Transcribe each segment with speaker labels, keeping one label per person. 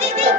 Speaker 1: Yes!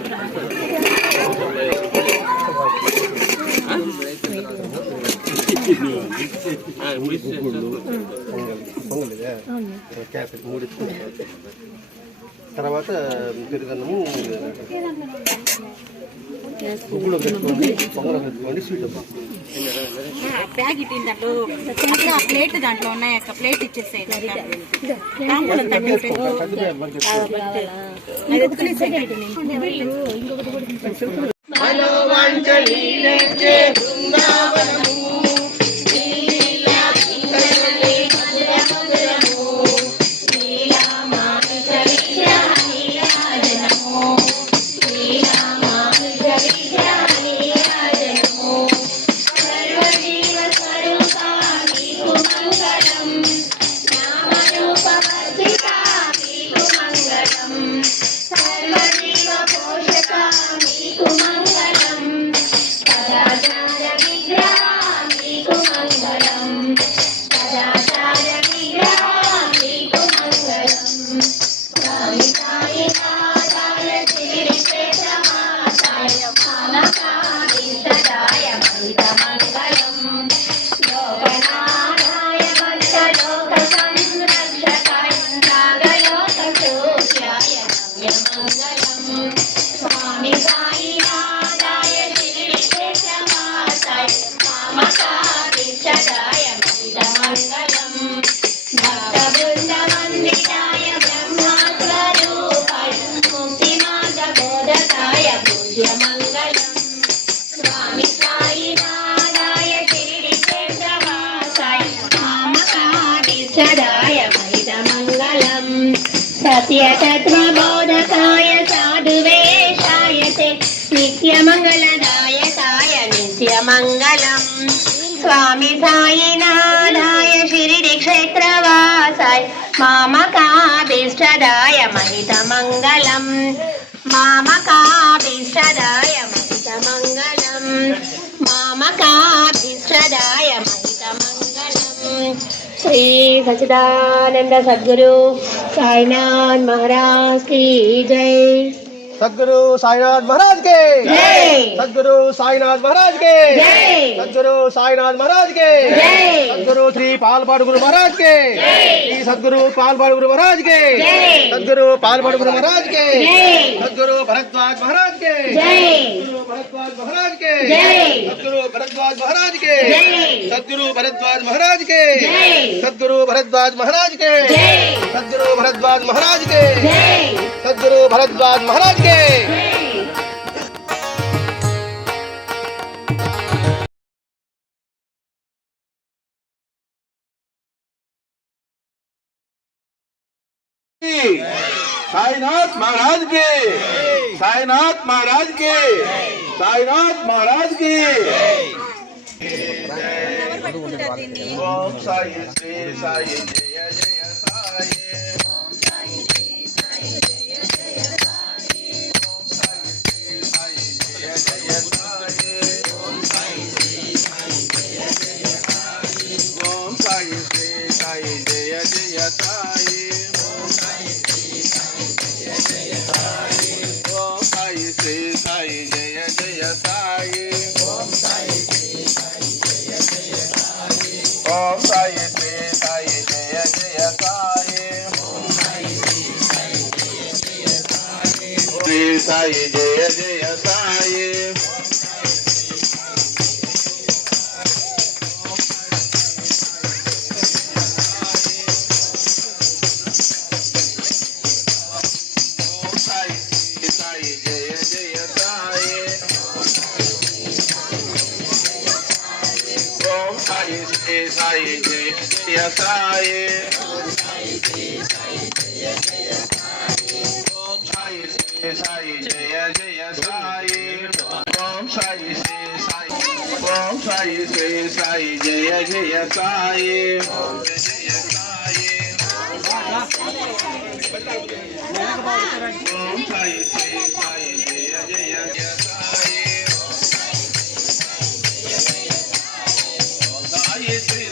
Speaker 2: మూడు తర్వాత పెరుగన్నము ముగ్గులో పెట్టుకోండి పొంగలో పెట్టుకోండి స్వీట్ ప్యాకెట్ దాంట్లో అక్కడ ప్లేట్ దాంట్లో ఉన్నాయి అక్క ప్లేట్ ఇచ్చేసేయి
Speaker 3: తాంబూలం తట్టు పెట్టు. అది ఎత్తుకునేసేయి. సత్యతత్వబోధకాయ సాధువేషాయ తే నిత్యమంగళదాయకాయ నిత్యమంగళం స్వామి సాయినాథాయ షిరిడి
Speaker 4: ശ്രീ സച്ചിദാനന്ദ സദ്ഗുരു സായിനാഥ് മഹാരാജ് കി
Speaker 5: ജയ്. सद्गुरु साईनाथ महाराज
Speaker 6: की सदगुरु
Speaker 5: साईनाथ महाराज के जय
Speaker 6: सदगुरु साईनाथ
Speaker 5: महाराज के जय सदगुरु साईनाथ महाराज के जय सदगुरु
Speaker 6: श्री पालपाड़ गुरु महाराज
Speaker 5: के श्री सदगुरु पालपाड़
Speaker 6: गुरु महाराज के
Speaker 5: जय सदगुरु गुरु महाराज के
Speaker 6: जय सदगुरु
Speaker 5: भरद्वाज महाराज के जय सदगुरु भरद्वाज
Speaker 6: महाराज के
Speaker 5: जय सदगुरु भरद्वाज महाराज के
Speaker 6: जय
Speaker 5: सदगुरु भरद्वाज महाराज के जय
Speaker 6: सदगुरु भरद्वाज
Speaker 5: महाराज के जय सदगुरु
Speaker 6: भरद्वाज महाराज
Speaker 5: के साईनाथ महाराज के। साईनाथ महाराज के। साईनाथ महाराज के।
Speaker 7: साई साई जय Sai. Sai Jaya Jaya Sai Om Sai Sai Jai Jaya Sai Om Sai Sai Sai Jaya Jaya Sai Om Sai Sai Om Sai Sai Jaya Jaya Sai Om Sai Sai Jaya Jaya Sai Jesus.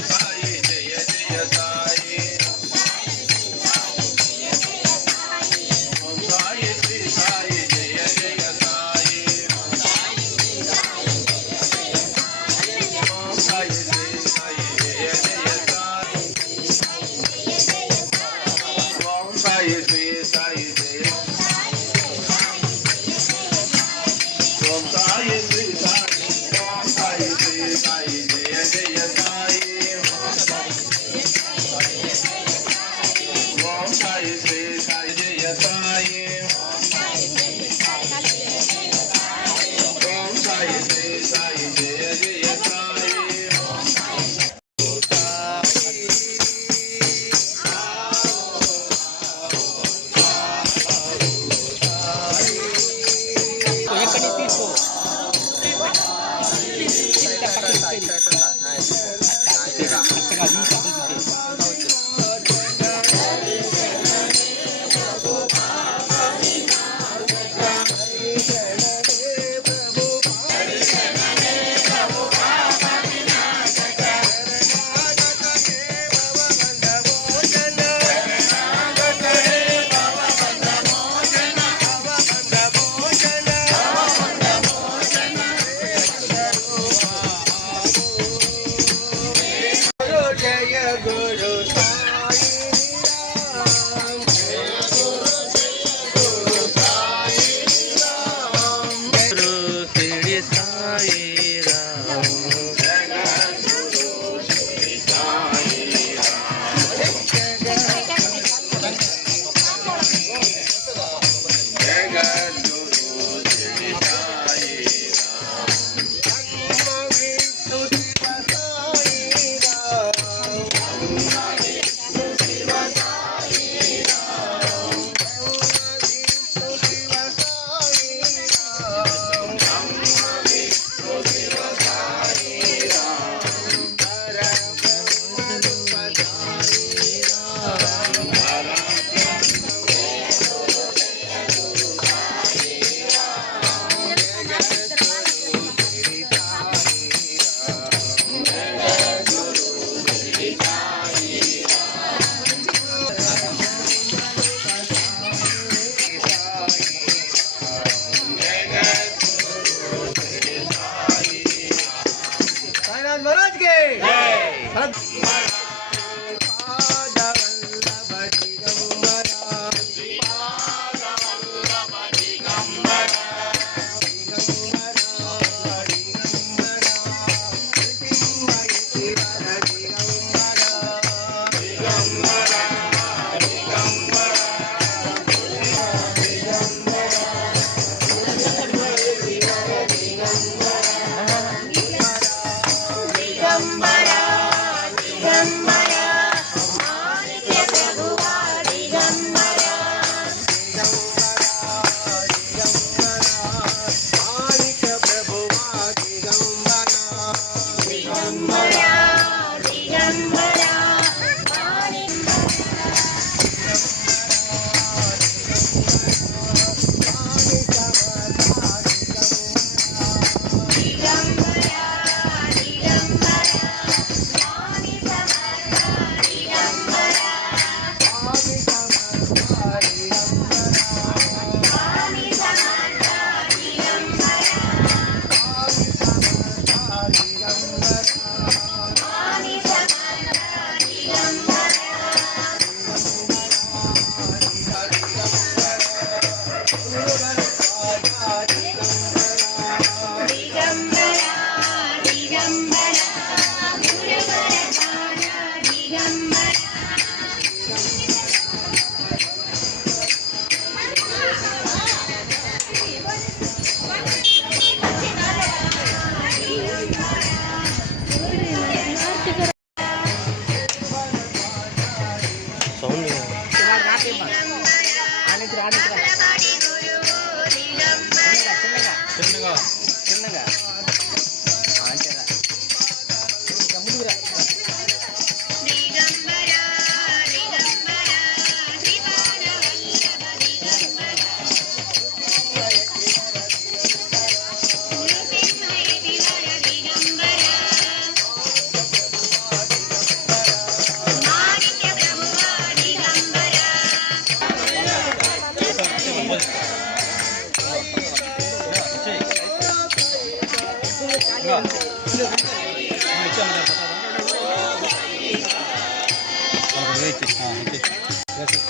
Speaker 5: Ah, okay. Gracias.